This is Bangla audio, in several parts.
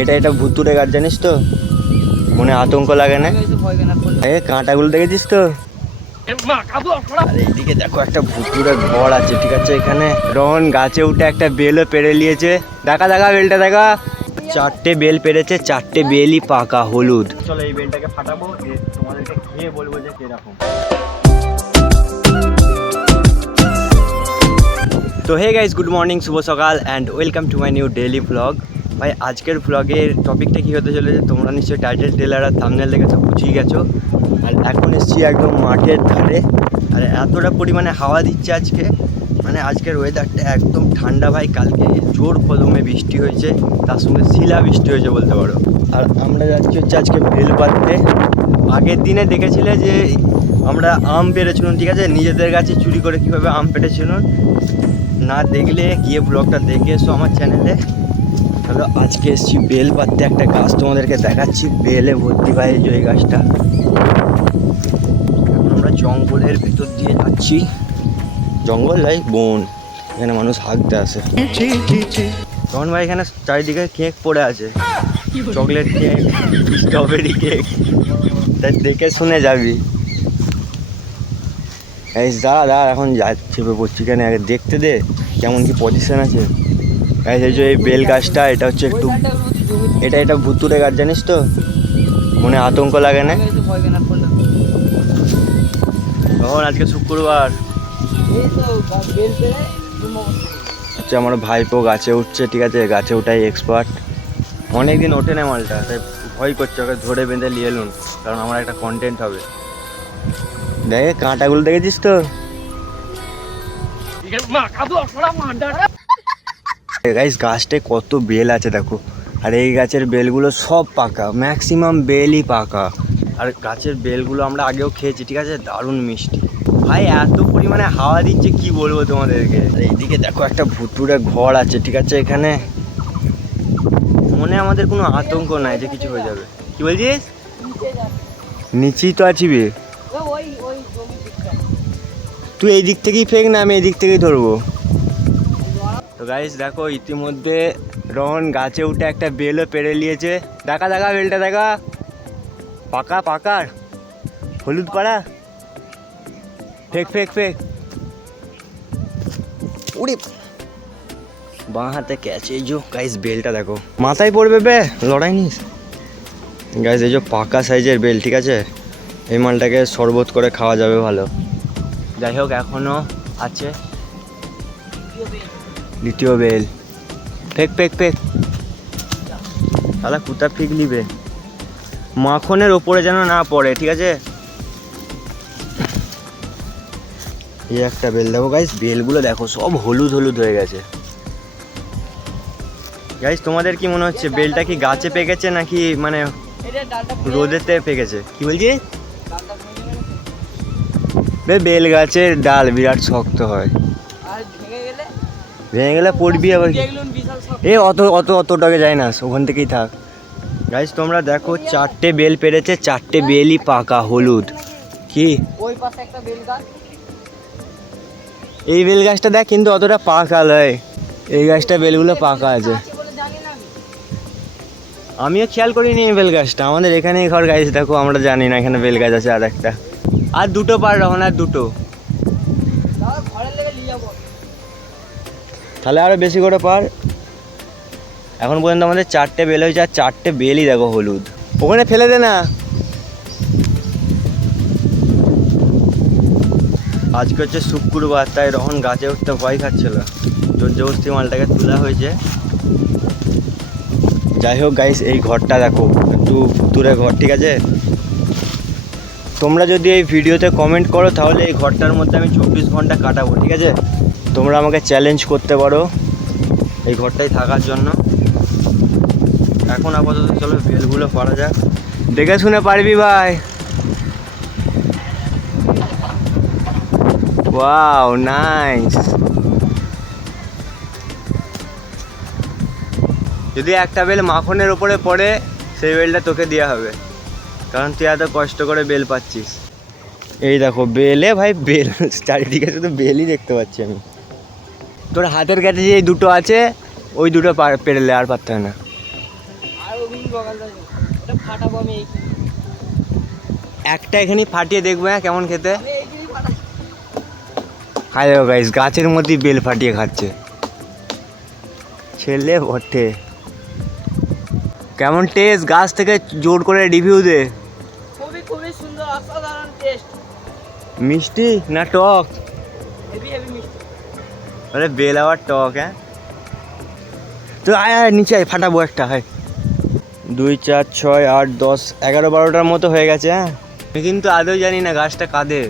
এটা এটা ভুতুরে গাছ জানিস তো? মনে আতঙ্ক লাগে না? এ, কাঁটাগুলো দেখেছিস তো? এইদিকে দেখো একটা ভুতুরে ঘর আছে, ঠিক আছে? এখানে রন গাছে উঠে একটা বেলও পেরে নিয়েছে। দেখা দেখা বেলটা, দেখা। চারটে বেল পেরেছে চারটে বেলই পাকা, হলুদ। চলো, এই বেলটাকে ফাটাবো তোমাদেরকে খেয়ে বলব যে কীরকম। তো হে গাইস গুড মর্নিং শুভ সকাল and welcome to my new daily blog ভাই, আজকের ব্লগের টপিকটা কী হতে চলেছে, তোমরা নিশ্চয়ই টাইটেল টেলার আর থামনেল দেখেছ বুঝিয়ে গেছো। আর এখন এসেছি একদম মাঠের ধারে। আর এতটা পরিমাণে হাওয়া দিচ্ছে আজকে। মানে আজকের ওয়েদারটা একদম ঠান্ডা ভাই, কালকে জোর কদমে বৃষ্টি হয়েছে, তার সঙ্গে শিলা বৃষ্টি হয়েছে বলতে পারো। আর আমরা যাচ্ছি হচ্ছে আজকে বেল পাততে আগের দিনে দেখেছিলে যে আমরা আম পেরেছিলাম, ঠিক আছে? নিজেদের কাছে চুরি করে কীভাবে আম পেরেছিলাম? না দেখলে গিয়ে ব্লগটা দেখে এসো আমার চ্যানেলে চলো আজকে এসেছি বেল পাততে একটা গাছ তোমাদেরকে দেখাচ্ছি। বেলে ভর্তি এই যে এই গাছটা। এখন আমরা জঙ্গলের ভিতর দিয়ে যাচ্ছি। জঙ্গল ভাই, বন। এখানে মানুষ হাঁকতে আসে। তখন ভাই, এখানে চারিদিকে কেক পড়ে আছে। Chocolate cake, strawberry cake. তাই দেখে শুনে যাবি। এই দাঁড়া দাঁড়া, এখন যা চেপে পড়ছি কেন আগে দেখতে দে, কেমন কি পজিশন আছে? এই যে, এই বেল গাছটা, এটা হচ্ছে একটু এটা এটা ভুতুরে গাছ, জানিস তো? মনে আতঙ্ক লাগে না? তখন আজকে শুক্রবার। হচ্ছে আমার ভাইপো গাছে উঠছে, ঠিক আছে? গাছে ওঠাই এক্সপার্ট অনেক দিন ওঠে না মালটা, তাই ভয় করছে, ওকে ধরে বেঁধে নিয়ে এলুন কারণ আমার একটা কন্টেন্ট হবে। দেখে, কাঁটাগুলো দেখেছিস তো? গাইস গাছটায় কত বেল আছে দেখো। আর এই গাছের বেলগুলো সব পাকা ম্যাক্সিমাম বেলই পাকা। আর গাছের বেলগুলো আমরা আগেও খেয়েছি ঠিক আছে? দারুণ মিষ্টি। ভাই এত পরিমাণে হাওয়া দিচ্ছে কি বলব তোমাদেরকে? আর এইদিকে দেখো একটা ভুতুরে ঘর আছে ঠিক আছে? এখানে মনে আমাদের কোনো আতঙ্ক নাই যে কিছু হয়ে যাবে। কি বলছিস? নিচেই তো আছি বে। তুই এই দিক থেকেই ফেক না আমি এই দিক থেকেই ধরবো? গাইস দেখো, ইতিমধ্যে রহন গাছে উঠে একটা বেলও পেরে নিয়েছে। দেখা দেখা, বেলটা দেখা। পাকা পাকার হলুদ পাড়া ফেক ফেক ফেক। উড়ে। বাঁ হাতে ক্যাচ, এই যে গাইস বেলটা দেখো। মাথায় পড়বে, বে, লড়াই নিস। গাইস এই যে, পাকা সাইজের বেল, ঠিক আছে? এই মালটাকে শরবত করে খাওয়া যাবে ভালো। যাই হোক এখনও আছে। দ্বিতীয় বেল। Fake fake fake. তাহলে কুতা ফেক নিবে। মাখনের ওপরে যেন না পড়ে ঠিক আছে? এই একটা বেল দেখো গাইস বেলগুলো দেখো সব হলুদ হলুদ হয়ে গেছে। গাইস তোমাদের কি মনে হচ্ছে বেলটা কি গাছে পেকেছে নাকি মানে রোদেতে পেকেছে? কি বলছি? বে বেল গাছের ডাল বিরাট শক্ত হয়। ভেঙে গেলে পড়বি আবার? এ অত অত অতটাকে যায় না ওখান থেকেই থাক। গাইস তোমরা দেখো চারটে বেল পেরেছে চারটে বেলই পাকা হলুদ। কি? এই বেল গাছটা দেখ কিন্তু অতটা পাকা নয় এই গাছটা বেলগুলো পাকা আছে। আমিও খেয়াল করিনি এই বেল গাছটা। আমাদের এখানেই ঘর গাছ দেখো আমরা জানি না এখানে বেল গাছ আছে আর একটা। আর দুটো পার রহন আর দুটো। তাহলে আরও বেশি করে পার। এখন পর্যন্ত আমাদের চারটে বেল হয়েছে আর চারটে বেলই দেখো হলুদ। ওখানে ফেলে দে না। আজকে হচ্ছে শুক্রবার তাই রহন গাছে উঠতে ভয় খাচ্ছিল। জোর জবরস্তি মালটাকে তোলা হয়েছে। যাই হোক গাইস এই ঘরটা দেখো একটু দূরে ঘর ঠিক আছে? তোমরা যদি এই ভিডিওতে কমেন্ট করো তাহলে এই ঘরটার মধ্যে আমি চব্বিশ ঘণ্টা কাটাবো ঠিক আছে? তোমরা আমাকে চ্যালেঞ্জ করতে পারো এই ঘরটাই থাকার জন্য। এখন আপাতত চলো বেলগুলো পারা যাক। দেখে শুনে পারবি ভাই। ওয়াও নাইস যদি একটা বেল মাখনের ওপরে পড়ে, সেই বেলটা তোকে দেওয়া হবে। কারণ তুই এত কষ্ট করে বেল পাচ্ছিস। এই দেখো, বেলে ভাই, বেল। চারিদিকে শুধু বেলই দেখতে পাচ্ছি আমি। তোর হাতের কাছে যে দুটো আছে ওই দুটো পার- পেরোলে আর পারতে হয় না। একটা এখানে ফাটিয়ে দেখবে হ্যাঁ, কেমন খেতে? খাই গাইস গাছের মধ্যেই বেল ফাটিয়ে খাচ্ছে। ছেলে বটে। কেমন টেস্ট গাছ থেকে জোর করে রিভিউ দে। খুবই খুবই সুন্দর অসাধারণ টেস্ট মিষ্টি না টক? হেভি হেভি মিষ্টি। আরে বেল আবার টক হ্যাঁ? তো আয় আয়, নিচে আয়, ফাটাবো একটা হয় দুই, চার, ছয়, আট, দশ, এগারো, বারোটার মতো হয়ে গেছে হ্যাঁ? আমি কিন্তু আদৌ জানি না গাছটা কাদের।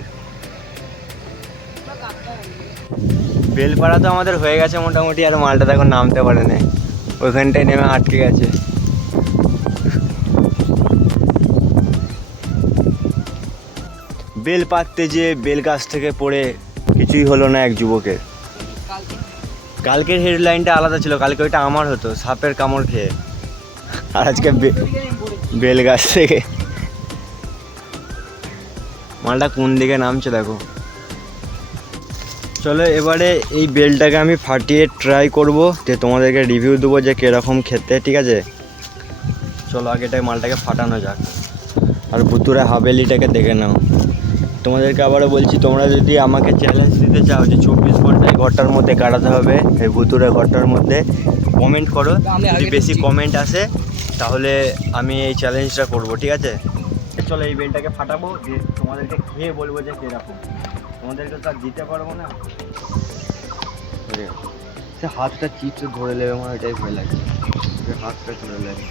বেলপাড়া তো আমাদের হয়ে গেছে মোটামুটি, আর মালটা দেখো নামতে পারে না ওইখানটায় নেমে আটকে গেছে। বেল পাততে যে বেল গাছ থেকে পড়ে কিছুই হলো না এক যুবকের। কালকের হেডলাইনটা আলাদা ছিল, কালকে ওইটা আমার হতো, সাপের কামড় খেয়ে। আর আজকে বেল গাছ থেকে। মালটা কোন দিকে নামছে দেখো। চলো এবারে এই বেলটাকে আমি ফাটিয়ে ট্রাই করব, যে তোমাদেরকে রিভিউ দেবো যে কীরকম খেতে, ঠিক আছে? চলো আগেটাই মালটাকে ফাটানো যাক। আর ভুতুরে হাভেলিটাকে দেখে নাও। তোমাদেরকে আবারও বলছি তোমরা যদি আমাকে চ্যালেঞ্জ দিতে চাও যে চব্বিশ ঘন্টায় ঘরটার মধ্যে কাটাতে হবে এই ভুতুরে ঘরটার মধ্যে কমেন্ট করো। যদি বেশি কমেন্ট আসে তাহলে আমি এই চ্যালেঞ্জটা করব ঠিক আছে? চলো এই বেলটাকে ফাটাবো দিয়ে তোমাদেরকে খেয়ে বলব যে কীরকম। তোমাদেরকে তো আর দিতে পারব না। সে হাতটা চিপস ধরে নেবে আমার এটাই ভয় লাগে। হাতটা ধরে নেবে।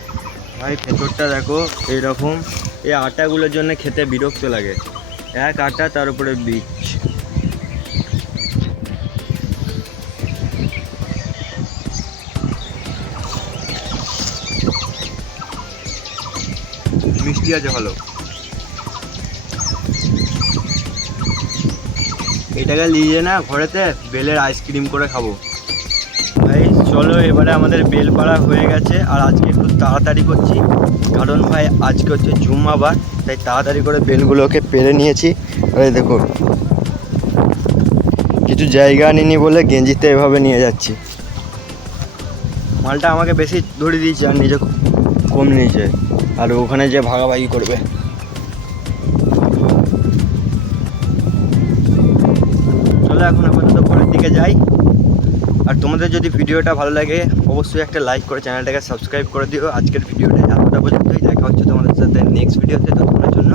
ভাই ভেতরটা দেখো এইরকম। এই আটাগুলোর জন্য খেতে বিরক্ত লাগে। এক আটা তার উপরে বীজ মিষ্টি আছে ভালো। এটাকে নিয়ে না ঘরেতে বেলের আইসক্রিম করে খাব। ভাই চলো এবারে আমাদের বেলপাড়া হয়ে গেছে আর আজকে তাড়াতাড়ি করছি। কারণ ভাই, আজকে হচ্ছে জুম্মাবার, তাই তাড়াতাড়ি করে বেলগুলোকে পেরে নিয়েছি। আরে দেখো কিছু জায়গা নিনি বলে গেঞ্জিতে এভাবে নিয়ে যাচ্ছি। মালটা আমাকে বেশি ধরে দিয়েছে আর নিজে কম নিয়েছে। আর ওখানে যে ভাগাভাগি করবে। চলো এখন আপাতত ঘরের দিকে যাই। আর তোমাদের যদি ভিডিওটা ভালো লাগে, অবশ্যই একটা লাইক করে চ্যানেলটাকে সাবস্ক্রাইব করে দিও। আজকের ভিডিওটা এতটা পর্যন্তই। দেখা হচ্ছে তোমাদের সাথে নেক্সট ভিডিওতে। ততক্ষণের জন্য